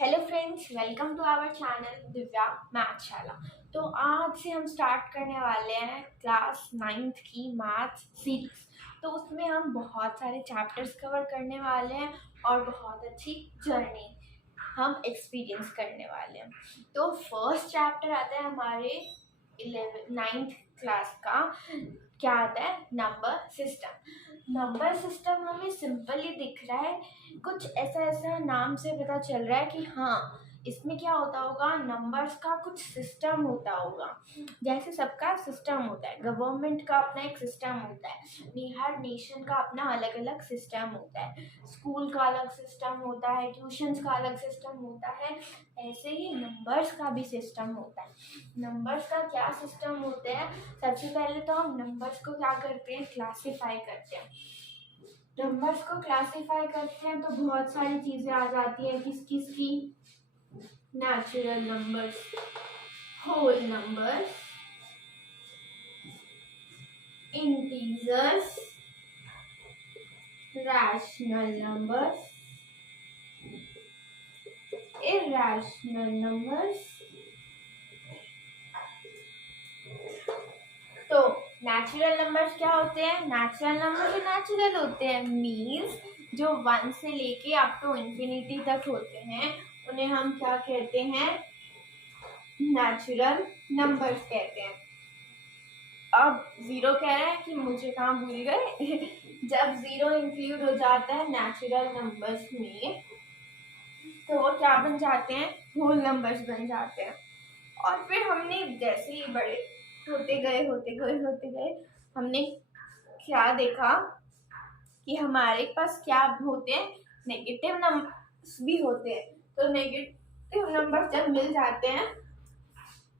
Hello friends, welcome to our channel Divya Mathshala. तो आज से हम स्टार्ट करने वाले हैं क्लास 9th की मैथ्स सीरीज। तो उसमें हम बहुत सारे चैप्टर्स कवर करने वाले हैं और बहुत अच्छी जर्नी हम एक्सपीरियंस करने वाले हैं। तो फर्स्ट चैप्टर आता है हमारे 9th क्लास का। क्या आता है? Number system. नंबर सिस्टम हमें सिंपल ही दिख रहा है, कुछ ऐसा ऐसा नाम से पता चल रहा है कि हाँ इसमें क्या होता होगा, नंबर्स का कुछ सिस्टम होता होगा। जैसे सबका सिस्टम होता है, गवर्नमेंट का अपना एक सिस्टम होता है, हर नेशन का अपना अलग अलग सिस्टम होता है, स्कूल का अलग सिस्टम होता है, ट्यूशन्स का अलग सिस्टम होता है, ऐसे ही नंबर्स का भी सिस्टम होता है। नंबर्स का क्या सिस्टम होता है? सबसे पहले तो हम नंबर्स को क्या करते हैं, क्लासीफाई करते हैं। नंबर्स को क्लासीफाई करते हैं तो बहुत सारी चीजें आ जाती है। किस किस की? Natural numbers, whole numbers, integers, rational numbers, irrational numbers. तो नेचुरल नंबर्स क्या होते हैं? नेचुरल नंबर जो नेचुरल होते हैं मीन्स जो 1 से लेके अप टू इंफिनिटी तक होते हैं उन्हें हम क्या कहते हैं? नेचुरल नंबर्स कहते हैं। अब जीरो कह रहे हैं कि मुझे कहाँ भूल गए जब जीरो इंक्लूड हो जाता है नेचुरल नंबर्स में तो वो क्या बन जाते हैं? होल नंबर्स बन जाते हैं। और फिर हमने जैसे ही बड़े होते गए हमने क्या देखा कि हमारे पास क्या होते हैं? नेगेटिव नंबर्स भी होते हैं। तो नेगेटिव नंबर जब मिल जाते हैं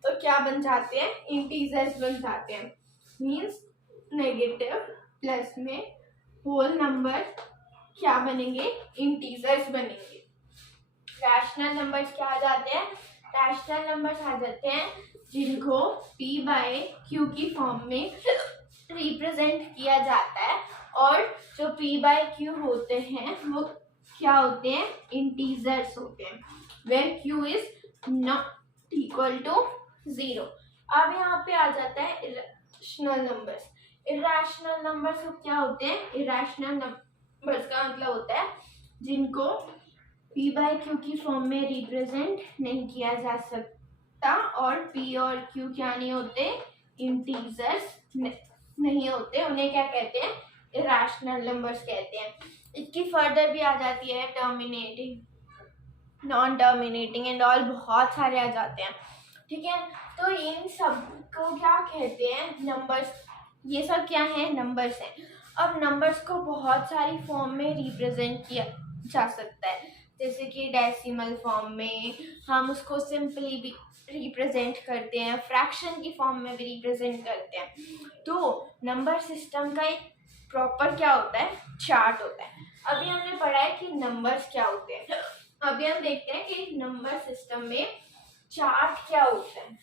तो क्या बन जाते हैं? इंटीजर्स बन जाते हैं। मीन्स नेगेटिव प्लस में होल नंबर क्या बनेंगे? इंटीजर्स बनेंगे। रैशनल नंबर्स क्या आ जाते हैं? रैशनल नंबर्स आ जाते हैं जिनको p बाय q की फॉर्म में रिप्रेजेंट किया जाता है। और जो p बाय q होते हैं वो क्या होते हैं? इंटीजर्स होते हैं, where q is not equal to 0। अब यहाँ पे आ जाता है इरेशनल नंबर्स। इरेशनल नंबर्स क्या होते हैं? इरेशनल नंबर्स का मतलब होता है जिनको p बाय q की फॉर्म में रिप्रेजेंट नहीं किया जा सकता। और p और q क्या नहीं होते? इंटीजर्स नहीं होते। उन्हें क्या कहते हैं? इरेशनल नंबर्स कहते हैं। इसकी फर्दर भी आ जाती है terminating, non terminating and all, बहुत सारे आ जाते हैं। ठीक है, तो इन सब को क्या कहते हैं? नंबर्स। ये सब क्या है? नंबर्स हैं। अब नंबर्स को बहुत सारी फॉर्म में रिप्रेजेंट किया जा सकता है, जैसे कि डेसिमल फॉर्म में हम उसको सिंपली भी रिप्रेजेंट करते हैं, फ्रैक्शन की फॉर्म में भी रिप्रेजेंट करते हैं। तो नंबर सिस्टम का एक प्रॉपर क्या होता है? चार्ट होता है। अभी हमने पढ़ा है कि नंबर्स क्या होते हैं, अभी हम देखते हैं कि नंबर सिस्टम में चार्ट क्या होता है।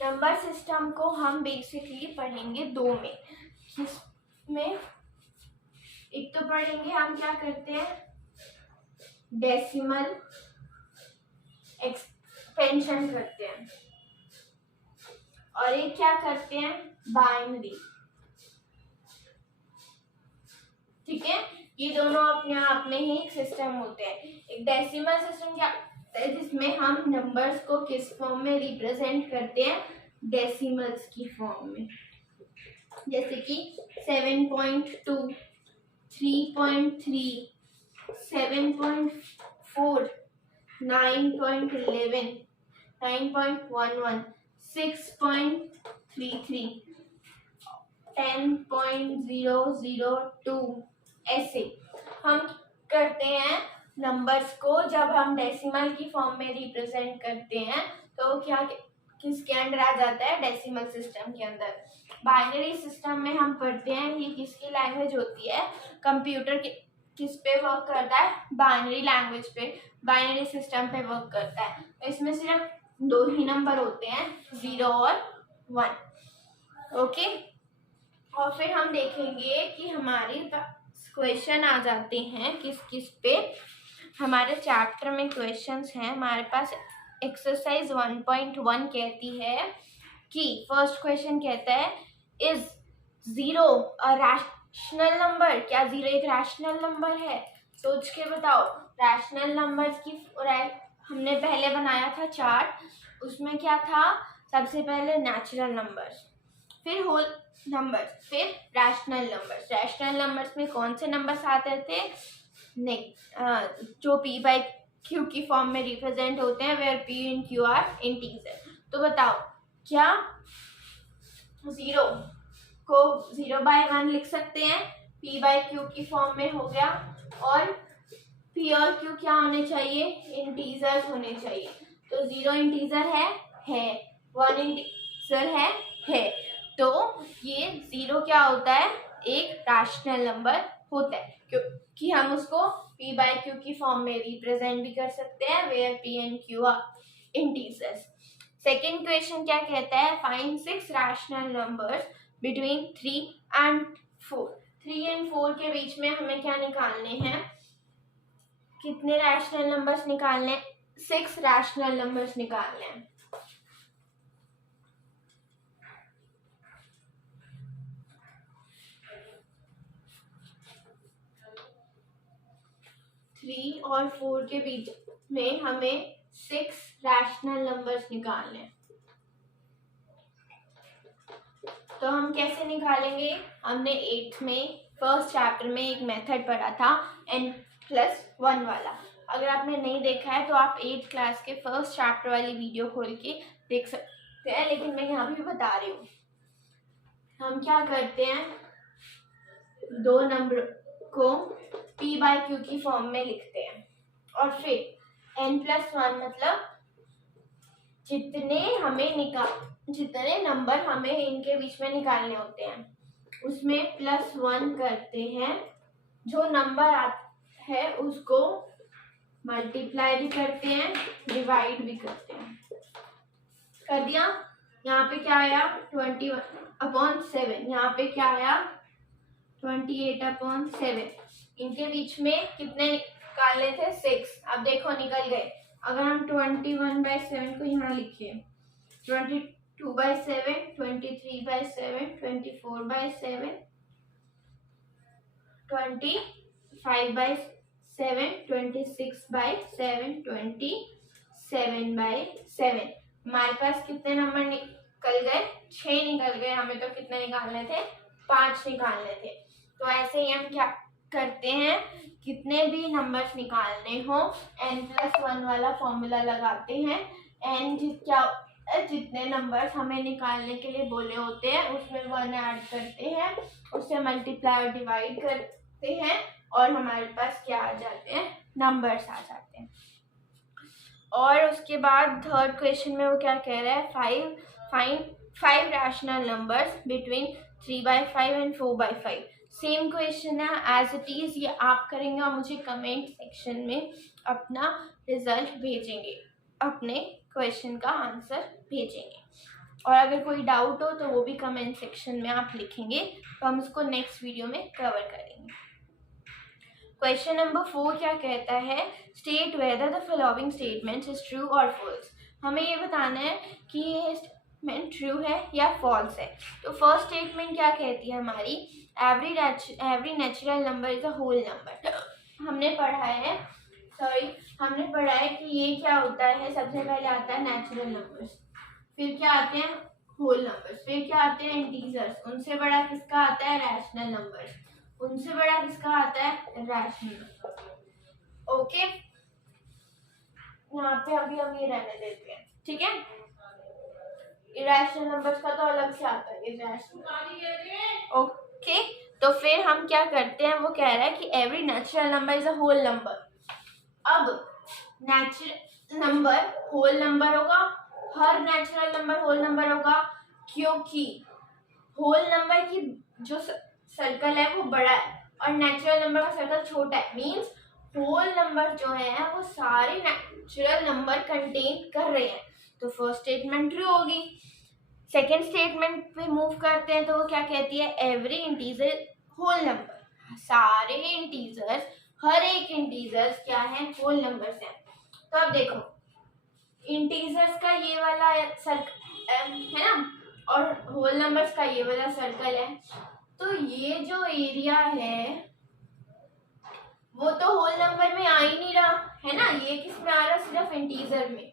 नंबर सिस्टम को हम बेसिकली पढ़ेंगे दो में। किसमें? एक तो पढ़ेंगे हम क्या करते हैं? डेसिमल एक्सपेंशन करते हैं, और एक क्या करते हैं? बाइनरी। ठीक है, ये दोनों अपने आप में ही एक सिस्टम होते हैं। एक डेसिमल सिस्टम क्या होता है? जिसमें हम नंबर्स को किस फॉर्म में रिप्रेजेंट करते हैं? डेसिमल्स की फॉर्म में, जैसे कि 7.2, 3.3, 7.4, 9.11, 9.11, 6.33, 10.002, ऐसे हम करते हैं नंबर्स को। जब हम डेसिमल की फॉर्म में रिप्रेजेंट करते हैं तो क्या किसके अंदर आ जाता है? डेसिमल सिस्टम के अंदर। बाइनरी सिस्टम में हम पढ़ते हैं ये किसकी लैंग्वेज होती है? कंप्यूटर किस पे वर्क करता है? बाइनरी लैंग्वेज पे, बाइनरी सिस्टम पे वर्क करता है। तो इसमें सिर्फ दो ही नंबर होते हैं, 0 और 1। ओके, और फिर हम देखेंगे कि हमारे क्वेश्चन आ जाते हैं किस किस पे। हमारे चैप्टर में क्वेश्चंस हैं हमारे पास। एक्सरसाइज 1.1 कहती है कि फर्स्ट क्वेश्चन कहता है इज 0 अ रैशनल नंबर। क्या 0 एक रैशनल नंबर है? सोच के बताओ। रैशनल नंबर्स की हमने पहले बनाया था चार्ट, उसमें क्या था? सबसे पहले नेचुरल नंबर्स, फिर होल नंबर्स, फिर रैशनल नंबर्स। रैशनल नंबर्स में कौन से नंबर्स आते थे? जो p बाई q की फॉर्म में रिप्रेजेंट होते हैं, where p and q are integer. तो बताओ, क्या 0 को 0/1 लिख सकते हैं? p बाई q की फॉर्म में हो गया, और p और q क्या होने चाहिए? इंटीजर्स होने चाहिए। तो 0 इंटीजर है 1 इंटीजर है। तो ये 0 क्या होता है? एक रैशनल नंबर होता है, क्योंकि हम उसको p बाई q की फॉर्म में रिप्रेजेंट भी कर सकते हैं, where p and q are integers. Second question क्या कहता है? Find 6 rational numbers between 3 and 4। 3 and 4 के बीच में हमें क्या निकालने हैं? कितने रैशनल नंबर्स निकालने हैं? 6 रैशनल नंबर्स निकालने हैं। 3 और 4 के बीच में हमें 6 रैशनल नंबर्स निकालने हैं। तो हम कैसे निकालेंगे? हमने 8th में फर्स्ट चैप्टर में एक मेथड पढ़ा था n+1 वाला। अगर आपने नहीं देखा है तो आप 8th क्लास के फर्स्ट चैप्टर वाली वीडियो खोल के देख सकते हैं, लेकिन मैं यहाँ भी बता रही हूँ। हम क्या करते हैं? दो नंबर को p बाई q की फॉर्म में लिखते हैं, और फिर n+1 मतलब जितने नंबर हमें इनके बीच में निकालने होते हैं, उसमें +1 करते हैं। जो नंबर आता है उसको मल्टीप्लाई भी करते हैं, डिवाइड भी करते हैं। कर दिया? यहाँ पे क्या आया? 21/7। यहाँ पे क्या आया? 28/7। इनके बीच में कितने निकालने थे? 6। अब देखो निकल गए। अगर हम 21/7 को यहाँ लिखे, 22/7, 23/7, 24/7, 25/7, 26/7, 27/7। हमारे पास कितने नंबर निकल गए? 6 निकल गए। हमें तो कितने निकालने थे? 5 निकालने थे। तो ऐसे ही हम क्या करते हैं? कितने भी नंबर्स निकालने हो, n+1 वाला फॉर्मूला लगाते हैं। n जितने नंबर्स हमें निकालने के लिए बोले होते हैं उसमें 1 ऐड करते हैं, उससे मल्टीप्लाई और डिवाइड करते हैं, और हमारे पास क्या आ जाते हैं? नंबर्स आ जाते हैं। और उसके बाद थर्ड क्वेश्चन में वो क्या कह रहा है? Find 5 rational numbers between 3/5 and 4/5। Same question है एज इट इज। ये आप करेंगे और मुझे कमेंट सेक्शन में अपना रिजल्ट भेजेंगे, अपने क्वेश्चन का आंसर भेजेंगे। और अगर कोई डाउट हो तो वो भी कमेंट सेक्शन में आप लिखेंगे, तो हम उसको नेक्स्ट वीडियो में कवर करेंगे। क्वेश्चन नंबर 4 क्या कहता है? State whether the following statements is true और फॉल्स। हमें ये बताना है कि ये स्टेटमेंट ट्रू है या फॉल्स है। तो फर्स्ट स्टेटमेंट क्या कहती है हमारी? Every natural number is a whole number. हमने पढ़ा है कि ये क्या होता है? सबसे पहले आता है नेचुरल नंबर्स, फिर क्या आते हैं? होल नंबर्स, फिर क्या आते हैं? इंटीजर्स। उनसे बड़ा किसका आता है? Rational numbers. उनसे बड़ा किसका आता है? रैशनल। ओके, यहाँ पे अभी हम ये रहने देते हैं, ठीक है? इरेशनल नंबर्स का तो अलग से आता है इरेशनल। ओके, तो फिर हम क्या करते हैं? वो कह रहा है कि every natural number is a whole number. अब नेचुरल नंबर होल नंबर होगा, हर नेचुरल नंबर होल नंबर होगा, क्योंकि होल नंबर की जो सर्कल है वो बड़ा है और नेचुरल नंबर का सर्कल छोटा है। मींस होल नंबर जो है वो सारे नेचुरल नंबर कंटेन कर रहे हैं। तो फर्स्ट स्टेटमेंट ट्रू होगी। सेकेंड स्टेटमेंट पे मूव करते हैं तो वो क्या कहती है, एवरी इंटीजर होल नंबर, सारे इंटीजर्स, हर एक इंटीजर्स क्या है, होल नंबर्स हैं। तो अब देखो इंटीजर्स का ये वाला सर्कल है ना, और होल नंबर्स का ये वाला सर्कल है, तो ये जो एरिया है वो तो होल नंबर में आ ही नहीं रहा है ना, ये किस में आ रहा, सिर्फ इंटीजर में।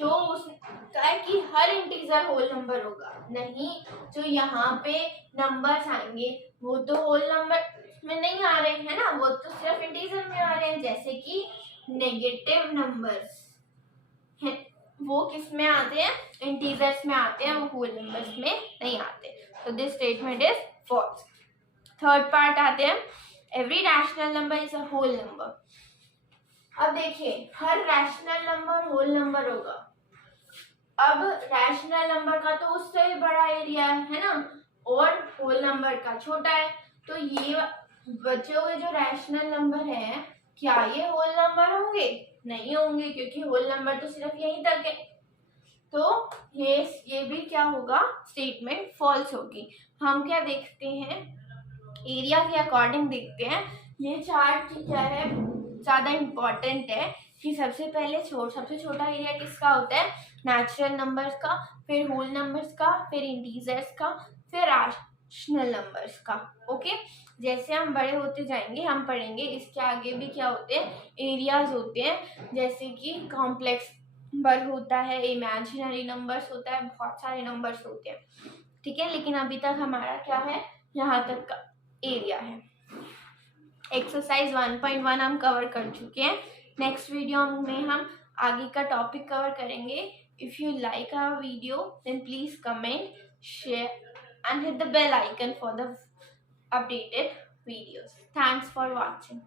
तो उसका है कि हर इंटीजर होल नंबर होगा, नहीं जो यहाँ पे नंबर्स आएंगे वो तो होल नंबर में नहीं आ रहे हैं ना, वो तो सिर्फ इंटीजर में आ रहे हैं। जैसे कि नेगेटिव नंबर्स हैं, वो किस में आते हैं, इंटीजर्स में आते हैं, वो होल नंबर्स में नहीं आते। तो this statement is false. Third part आते हैं, every rational number is a whole number. अब देखिए हर रैशनल नंबर होल नंबर होगा। अब रैशनल नंबर का तो उससे भी बड़ा एरिया है ना, और होल नंबर का छोटा है, तो ये बचे हुए जो रैशनल नंबर है क्या ये होल नंबर होंगे, नहीं होंगे, क्योंकि होल नंबर तो सिर्फ यहीं तक है। तो ये भी क्या होगा, स्टेटमेंट फॉल्स होगी। हम क्या देखते हैं, एरिया के अकॉर्डिंग देखते हैं। ये चार्ट क्या है, ज़्यादा इम्पोर्टेंट है कि सबसे पहले सबसे छोटा एरिया किसका होता है, नेचुरल नंबर्स का, फिर होल नंबर्स का, फिर इंटीजर्स का, फिर रैशनल नंबर्स का। ओके, जैसे हम बड़े होते जाएंगे हम पढ़ेंगे इसके आगे भी क्या होते हैं, एरियाज होते हैं, जैसे कि कॉम्प्लेक्स नंबर होता है, इमेजिनरी नंबर्स होता है, बहुत सारे नंबर्स होते हैं, ठीक है। लेकिन अभी तक हमारा क्या है, यहाँ तक का एरिया है। एक्सरसाइज 1.1 हम कवर कर चुके हैं। नेक्स्ट वीडियो में हम आगे का टॉपिक कवर करेंगे। If you like our video then please comment, share and hit the bell icon for the updated videos. Thanks for watching.